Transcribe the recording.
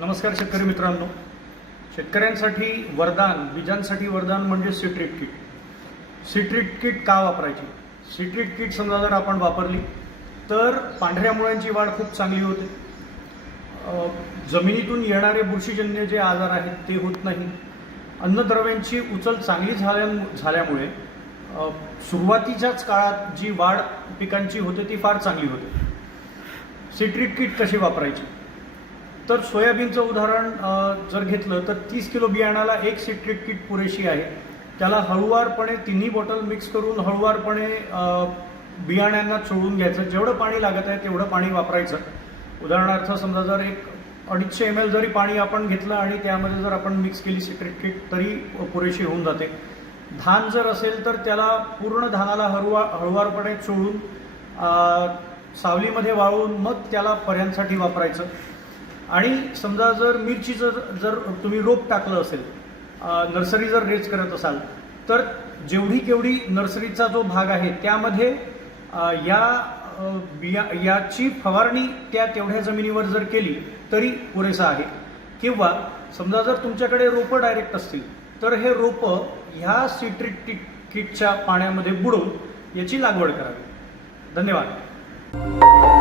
नमस्कार शेतकरी मित्रांनो, शेतकऱ्यांसाठी वरदान, बीजांसाठी वरदान म्हणजे सीट्रीट किट. सीट्रीट किट का वापरायची? सीट्रीट किट समजा जर आपण वापरली तर पांढऱ्या मुळ्यांची वाढ खूप चांगली होते. जमिनीतून येणारे बुरशीजन्य जे आजार आहेत ते होत नाही. अन्नद्रव्यांची उचल चांगली झाल्यामुळे सुरुवातीच्याच काळात जी वाढ पिकांची होते ती फार चांगली होते. सीट्रीट किट कशी वापरायची? तर सोयाबीनचं उदाहरण जर घेतलं तर 30 किलो बियाणाला एक सीट्रीट किट पुरेशी आहे. त्याला हळुवारपणे तिन्ही बॉटल मिक्स करून हळुवारपणे बियाण्यांना चोळून घ्यायचं. जेवढं पाणी लागत आहे तेवढं पाणी वापरायचं. उदाहरणार्थ समजा जर 250 ml जरी पाणी आपण घेतलं आणि त्यामध्ये जर आपण मिक्स केली सीट्रीट किट तरी पुरेशी होऊन जाते. धान जर असेल तर त्याला पूर्ण धानाला हळुवारपणे चोळून सावलीमध्ये वाळवून मग त्याला पर्यांसाठी वापरायचं. आणि समजा जर मिरचीचं जर तुम्ही रोप टाकलं असेल, नर्सरी जर रेज करत असाल तर जेवढी केवढी नर्सरीचा जो भाग आहे त्यामध्ये याची फवारणी त्या तेवढ्या जमिनीवर जर केली तरी पुरेसा आहे. किंवा समजा जर तुमच्याकडे रोपं डायरेक्ट असतील तर हे रोपं ह्या सीट्रीट किटच्या पाण्यामध्ये बुडवून याची लागवड करावी. धन्यवाद.